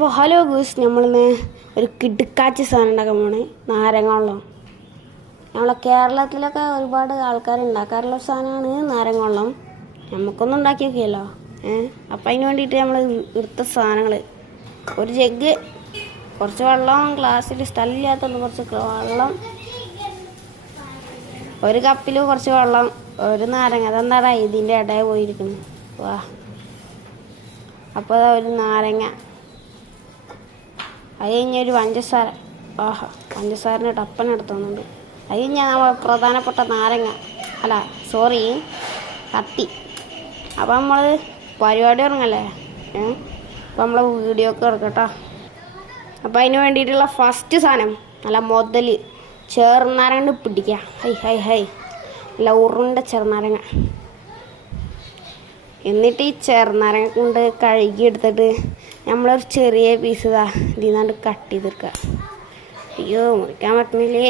അപ്പോൾ hello goose നമ്മളിന്ന് ഒരു കിടുക്കാച്ച സാധനം ഉണ്ടാക്കാൻ പോണ് നാരങ്ങ വെള്ളം നമ്മളെ കേരളത്തിലൊക്കെ ഒരുപാട് ആൾക്കാർ ഉണ്ടാക്കാറുള്ള സാധനമാണ് നാരങ്ങ വെള്ളം നമുക്കൊന്നും ഉണ്ടാക്കി നോക്കിയല്ലോ. ഏഹ് അപ്പം അതിന് വേണ്ടിയിട്ട് നമ്മൾ ഇടുത്ത സാധനങ്ങൾ ഒരു ജഗ് കുറച്ച് വെള്ളം ഗ്ലാസ്സിൽ സ്ഥലമില്ലാത്തതുകൊണ്ട് കുറച്ച് വെള്ളം. ഒരു കപ്പിൽ കുറച്ച് വെള്ളം ഒരു നാരങ്ങ. അതെന്താടാ ഇതിന്റെ ഇടയിൽ പോയിരിക്കുന്നു വാ. അപ്പോൾ ഒരു നാരങ്ങ. അത് കഴിഞ്ഞ ഒരു പഞ്ചസാര. ആഹാ പഞ്ചസാരന്റെ ടപ്പൻ എടുത്തോന്നുണ്ട്. അത് കഴിഞ്ഞാൽ നമ്മൾ പ്രധാനപ്പെട്ട നാരങ്ങ. അല്ല സോറി കത്തി അപ്പം നമ്മൾ പരിപാടി ഇറങ്ങല്ലേ അപ്പം നമ്മൾ വീഡിയോ ഒക്കെ എടുക്കട്ടോ. അപ്പം അതിന് വേണ്ടിയിട്ടുള്ള ഫസ്റ്റ് സാധനം നല്ല മുതൽ ചെറുനാരങ്ങ പിടിക്കുക. Hi hi hi. നല്ല ഉരുണ്ട ചെറുനാരങ്ങ. എന്നിട്ട് ഈ ചെറുനാരങ്ങ കൊണ്ട് കഴുകി എടുത്തിട്ട് നമ്മളൊരു ചെറിയ പീസ് ഇതാ ഇതിന്നാണ്ട് കട്ട് ചെയ്തെടുക്കുക അയ്യോ മുറിക്കാൻ പറ്റുന്നില്ലേ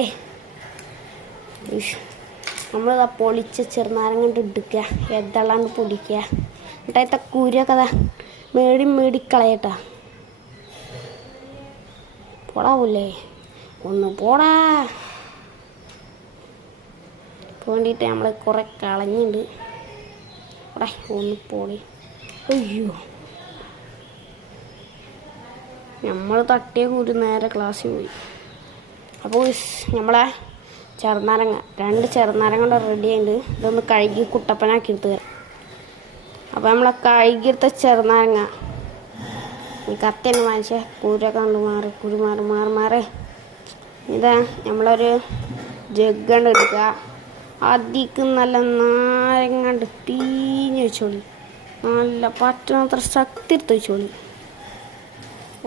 നമ്മളിതാ പൊളിച്ച ചെറുനാരം കൊണ്ട് എടുക്കുക എതള്ളാണ്ട് പൊടിക്കുക എന്നിട്ട് അതിത്തെ കുരൊക്കെ അതാ മേടി മേടിക്കളയട്ടാ പോടാവൂലേ? ഒന്ന് പോടാ. വേണ്ടിയിട്ട് നമ്മൾ കുറേ കളഞ്ഞിണ്ട്. ഒന്ന് പോളി. അയ്യോ. നമ്മൾ തട്ടിയ കൂരി നേരെ ക്ലാസ്സിൽ പോയി. അപ്പോൾ നമ്മളെ ചെറുനാരങ്ങ രണ്ട് ചെറുനാരങ്ങ റെഡി ആയിട്ടുണ്ട് ഇതൊന്ന് കഴുകി കുട്ടപ്പനാക്കി എടുത്ത് തരാം. അപ്പോൾ നമ്മളെ കഴുകിയെടുത്ത ചെറുനാരങ്ങ ഈ കത്തിനെ വാങ്ങിച്ച. കൂരൊക്കെ മാറി കുരു മാറി മാറി മാറി. ഇതാ നമ്മളൊരു ജഗ്ഗണ്ട് എടുക്കുക. അതിക്ക് നല്ല നാരങ്ങണ്ട് തീഞ്ഞ് വെച്ചോളി നല്ല പറ്റുന്നത്ര ശക്തി എടുത്ത് വെച്ചോളി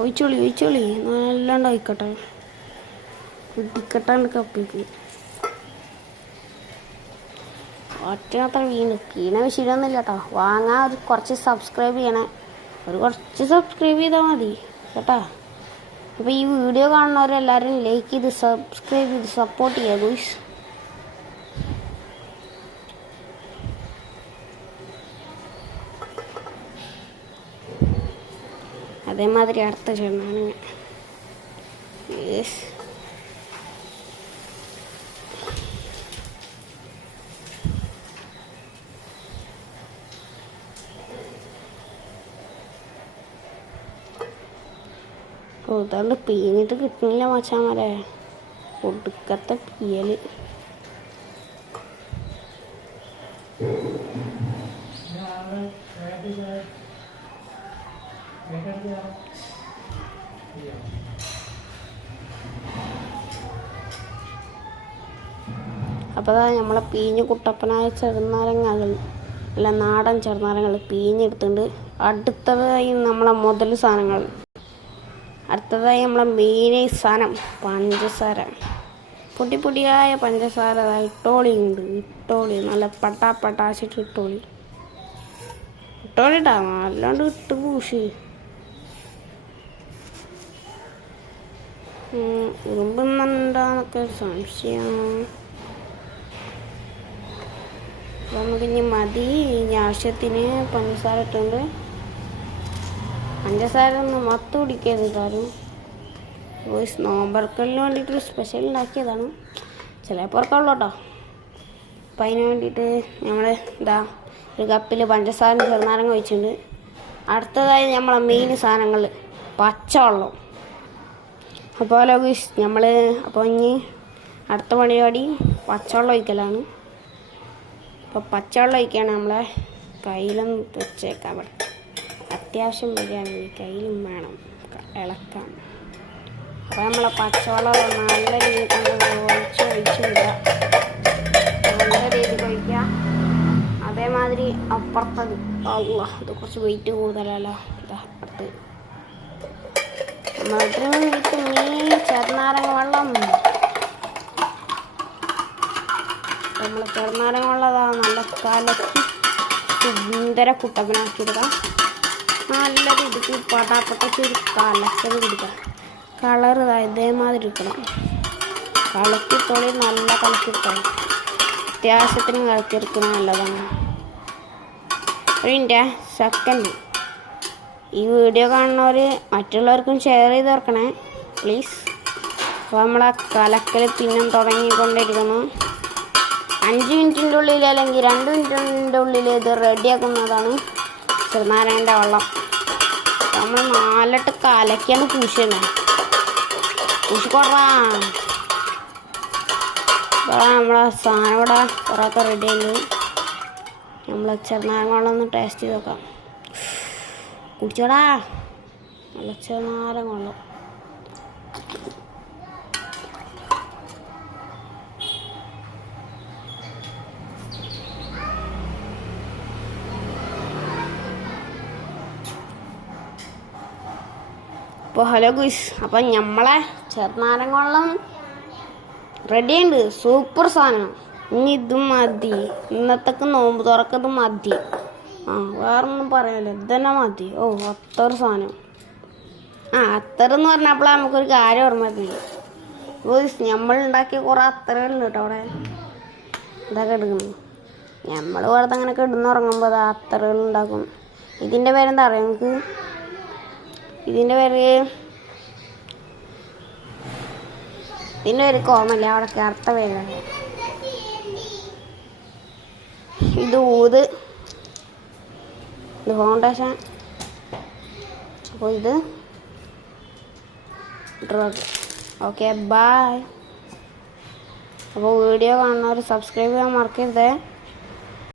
ഒഴിച്ചോളി ഒഴിച്ചോളി. നല്ലാണ്ട് ഒഴിക്കട്ടെ. ഇടിക്കട്ടാണ്ട് കപ്പിക്ക്. പറ്റുന്നത്ര വീണ്. കീണ ശരിയൊന്നുമില്ല കേട്ടോ വാങ്ങാൻ ഒരു കുറച്ച് സബ്സ്ക്രൈബ് ചെയ്യണേ. ഒരു കുറച്ച് സബ്സ്ക്രൈബ് ചെയ്താൽ മതി കേട്ടോ? അപ്പോൾ ഈ വീഡിയോ കാണുന്നവരെല്ലാവരും ലൈക്ക് ചെയ്ത് സബ്സ്ക്രൈബ് ചെയ്ത് സപ്പോർട്ട് ചെയ്യുക ഗുയ്സ് അതേമാതിരി അടുത്ത ചെണ്ണാണ് ഓ ഇതാണ്ട് പീഞ്ഞിട്ട് കിട്ടുന്നില്ല മച്ചാമരെ. ഒടുക്കത്തെ പീയൽ. അപ്പോൾ അതാ നമ്മളെ പീഞ്ഞ് കുട്ടപ്പനായ ചെറുനാരങ്ങൾ അല്ല നാടൻ ചെറുനാരങ്ങൾ പീഞ്ഞെടുത്തുണ്ട് അടുത്തതായി നമ്മളെ മുതൽ സാധനങ്ങൾ. അടുത്തതായി നമ്മളെ മെയിൻ സാധനം പഞ്ചസാര. പൊടി പൊടിയായ പഞ്ചസാര ദാ ഇട്ടോളി നല്ല പട്ടാ പട്ടാശിട്ട് ഇട്ടോളി. ഇട്ടോളിട്ടാ നല്ലോണ്ട് ഇട്ട് പൂഷി ഉറുമ്പുന്നുണ്ടോന്നൊക്കെ ഒരു സംശയമാണ് അപ്പൊ നമുക്കിനി മതി. ഇനി ആവശ്യത്തിന് പഞ്ചസാര ഇട്ടുണ്ട്. പഞ്ചസാര ഒന്ന് മത്ത് കുടിക്കരുത് കാര്യം വോയിസ് നോമ്പർക്കലിന് വേണ്ടിയിട്ട് സ്പെഷ്യൽ ഉണ്ടാക്കിയതാണ്. ചിലപ്പോൾ ഉറക്കമുള്ളൂ കേട്ടോ അപ്പം അതിന് വേണ്ടിയിട്ട് നമ്മൾ ഇതാ ഒരു കപ്പിൽ പഞ്ചസാര ചെറുനാരങ്ങ വെച്ചിട്ടുണ്ട് അടുത്തതായി നമ്മളെ മെയിൻ സാധനങ്ങൾ പച്ചവെള്ളം. അപ്പോൾ ലോകീഷ് നമ്മൾ അപ്പോൾ ഇനി അടുത്ത പരിപാടി പച്ചവെള്ളം ഒഴിക്കലാണ്. അപ്പോൾ പച്ചവെള്ളം ഒഴിക്കുകയാണ് നമ്മളെ കയ്യിലും വെച്ചേക്കാം അവിടെ അത്യാവശ്യം വരികയാണെങ്കിൽ കയ്യിലും വേണം. ഇളക്കാം. അപ്പോൾ നമ്മളെ പച്ചവെള്ളം നല്ല രീതിയിൽ ഒഴിച്ച് ഒഴിച്ച് നല്ല രീതിയിൽ ഒഴിക്കുക അതേമാതിരി അപ്പുറത്തത്. അല്ല ഇത് കുറച്ച് വെയിറ്റ് കൂടുതലല്ലോ. ഇതാ അപ്പുറത്ത്. മധുരമിട്ട് മീൻ ചെറുനാരങ്ങ വെള്ളം. നമ്മൾ ചെറുനാരങ്ങ വെള്ളതാ നല്ല കലക്കി സുന്ദര കുട്ടപ്പനാക്കിയെടുക്കാം നല്ല രീതിക്ക് പടാപ്പട്ടച്ച് ഒരു കലക്കത് കൊടുക്കാം. കളർ ഇതേമാതിരി ഇരിക്കണം. കളക്കി തൊളി നല്ല കളക്കിയെടുക്കണം അത്യാവശ്യത്തിന് കളക്കിയെടുക്കുന്നത് നല്ലതാണ്. മിനിറ്റ് സെക്കൻഡ് ഈ വീഡിയോ കാണുന്നവർ മറ്റുള്ളവർക്കും ഷെയർ ചെയ്ത് തുറക്കണേ പ്ലീസ് അപ്പോൾ നമ്മളെ കലക്കൽ പിന്നും തുടങ്ങിക്കൊണ്ടിരിക്കുന്നു. അഞ്ച് മിനിറ്റിന്റെ ഉള്ളിൽ അല്ലെങ്കിൽ രണ്ട് മിനിറ്റിന്റെ ഉള്ളിൽ ഇത് റെഡിയാക്കുന്നതാണ് ശ്രീനാരായണന്റെ വെള്ളം. നമ്മൾ നാലിട്ട് കലക്കിയാണ് പൂശുന്നത് പൂശിക്കൊറാ നമ്മളെ സാധനം ഇവിടെ കുറേയൊക്കെ റെഡി ആയിരുന്നു നമ്മൾ ചെറുനാരങ്ങ വെള്ളം ഒന്ന് ടേസ്റ്റ് ചെയ്ത് നോക്കാം. കുടിച്ചോടാ. നല്ല ചെറുനാരങ്ങ വെള്ളം അപ്പോൾ ഹലോ ഗുയ്സ് അപ്പം നമ്മളെ ചെറുനാരങ്ങ വെള്ളം റെഡിയുണ്ട് സൂപ്പർ സാധനം. ഇനി ഇതും മതി. ഇന്നത്തേക്ക് നോമ്പ് തുറക്കത് മതി. ആ വേറൊന്നും പറയാനില്ല ഇതന്നെ മതി. ഓ അത്ര സാധനം. ആ അത്തറെന്ന് പറഞ്ഞപ്പോൾ നമുക്കൊരു കാര്യം ഓർമ്മ വരുന്നത്. നമ്മൾ ഉണ്ടാക്കിയ കുറേ അത്തറുകളുണ്ട് കേട്ടോ അവിടെ. ഇതൊക്കെ എടുക്കുന്നു. നമ്മൾ വെറുതെ അങ്ങനെ കിടന്നുറങ്ങുമ്പോൾ അത് അത്തറുകൾ ഉണ്ടാക്കും. ഇതിന്റെ പേരെന്താ അറിയാം നമുക്ക് ഇതിന്റെ പേര് ഇതിന്റെ പേര് കോമല്ല. അവിടെ കറുത്ത പേരാണ്. ഇത് ഊത്. ഇത് ഫൗണ്ടേഷൻ അപ്പോൾ ഇത് ഡ്രഗ് ഓക്കെ ബായ് അപ്പോൾ വീഡിയോ കാണുന്നവർ സബ്സ്ക്രൈബ് ചെയ്യാൻ മറക്കരുതേ.